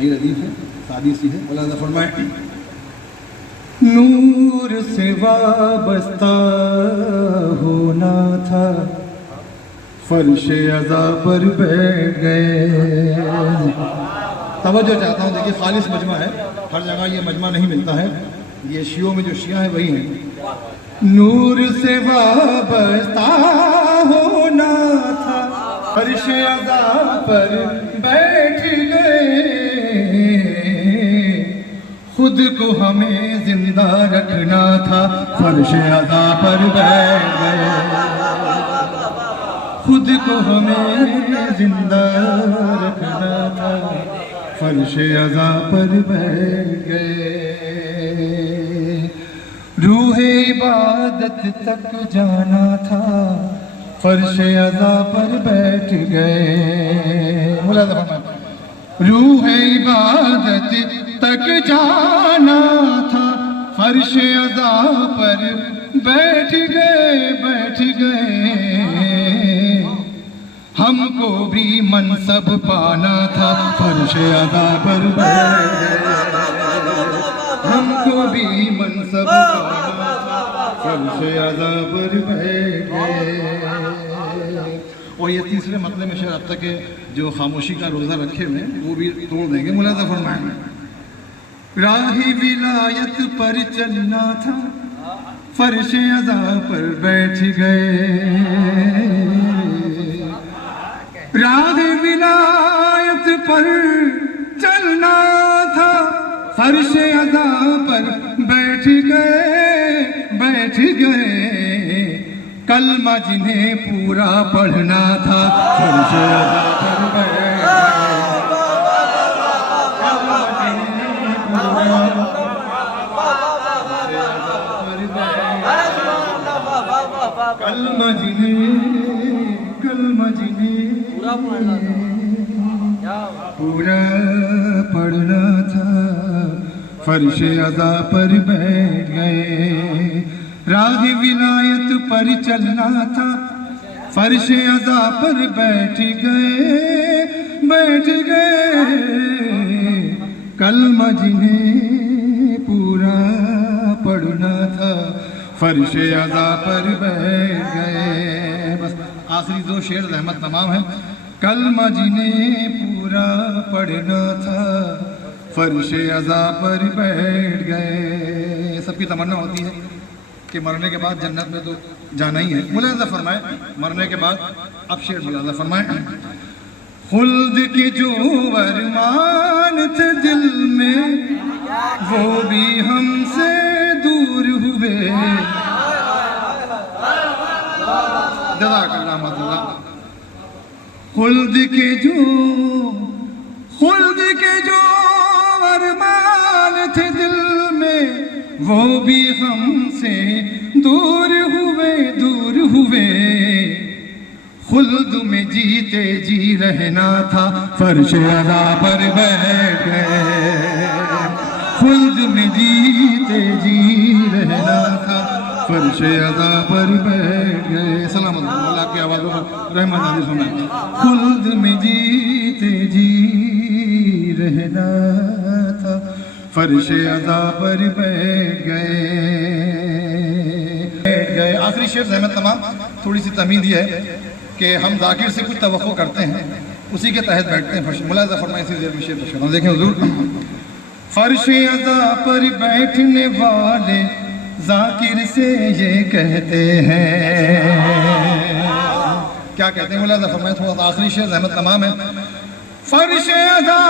नई रदीफ है, सादी सी है। मुलाज़ा फरमाए, नूर से वाबस्ता होना था, फर्श अज़ा पर बैठ गए। तवज्जो चाहता हूँ, देखिए खालिस मजमा है, हर जगह ये मजमा नहीं मिलता है, ये शियों में जो शिया है वही हैं। नूर से वाबस्ता होना था, फर्श अज़ा पर बैठ गए। खुद को हमें जिंदा रखना था, फर्श अज़ा पर बैठ गए। खुद को हमें जिंदा रखना था, फर्श अज़ा पर बैठ गए। रूहे इबादत तक जाना था, फर्श अज़ा पर बैठ गए। रूहे इबादत तक जाना था, फर्श अज़ा पर बैठ गए, बैठ गए। हमको भी मनसब पाना था, फर्श अज़ा पर बैठ गए। हमको भी मनसब पाना था, फर्श अज़ा पर बैठ गए। और ये तीसरे मतले में शेर अब तक के जो खामोशी का रोज़ा रखे हुए वो भी तोड़ देंगे। मुलाज़ा फरमाएं, राही विलायत पर चलना था, फर्श अज़ा पर बैठ गए। राह विलायत पर चलना था, फर्श अज़ा पर बैठ गए, बैठ गए। कलमा जिन्हें पूरा पढ़ना था, फर्श अज़ा पर बैठ गए। कलमा जिन्हें पूरा पढ़ना था, फर्श अज़ा पर बैठ गए। राह विलायत पर चलना था, फर्श अज़ा पर बैठ गए, बैठ गए। कलमा जिन्हें पूरा पढ़ना था, फर्श अज़ा पर बैठ गए। बस आखिरी दो शेर रहमत तमाम है। कलमा जिन्हें पूरा पढ़ना था, फर्श अज़ा पर बैठ गए। सबकी तमन्ना होती है कि मरने के बाद जन्नत में तो जाना ही है। मुलाज़ा फरमाए, मरने के बाद अब शेर मुलाज़ा फरमाए, खुल्द के जो अरमान थे दिल में, वो भी हमसे दूर हुए। जज़ाकल्लाह मज़ल्ला। खुल्द के जो अरमान थे दिल में, वो भी हमसे दूर हुए, दूर हुए। खुल्द में जीते जी रहना था, फर्श अज़ा पर बैठ गए। खुल्द में जीते जी रहना था, फर्श अज़ा पर बैठ गए। सलामत अल्लाह की आवाज़ों में रहमत नाज़िल फरमाए। खुल्द में जीते जी रहना था, फर्श अज़ा पर बैठ गए। आखिरी शेर रहमत तमाम थोड़ी सी तमीद ये है कि हम जाकिर से कुछ तवक्को करते हैं, उसी के तहत बैठते हैं। मुलाज़ा फरमाए, इसी देर में शेर पेश करता हूं। देखें हुज़ूर, फर्श अज़ा पर बैठने वाले जाकिर से ये कहते हैं। क्या कहते हैं? मुलाज़ा फरमाए, थोड़ा सा आखिरी शेर रहमत तमाम है। फर्श अज़ा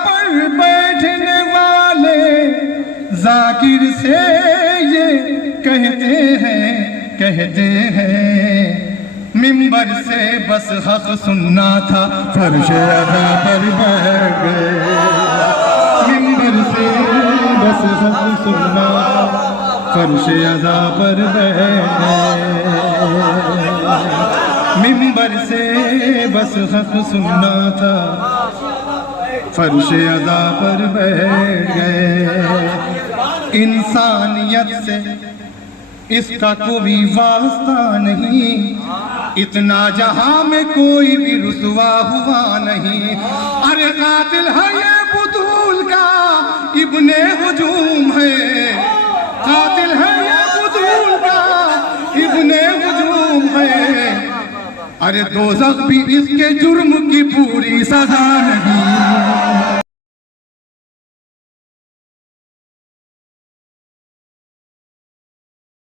पर बैठने वाले जाकिर से ये कहते हैं, कहते हैं। मिंबर से बस हक सुनना था, फर्श अज़ा पर बैठ गए। मिंबर से बस हक सुनना था, फर्श अज़ा पर बैठ गए। मिंबर से बस हक सुनना था, फर्श अज़ा पर बैठ गए। इंसानियत से इसका कोई वास्ता नहीं, इतना जहां में कोई भी रुसवा हुआ नहीं। अरे कातिल है ये बुतू इब्ने हुजूम है, कातिल है ये बुतूल का इब्ने हुजूम है। अरे दोज़ख भी इसके जुर्म की पूरी सजा नहीं।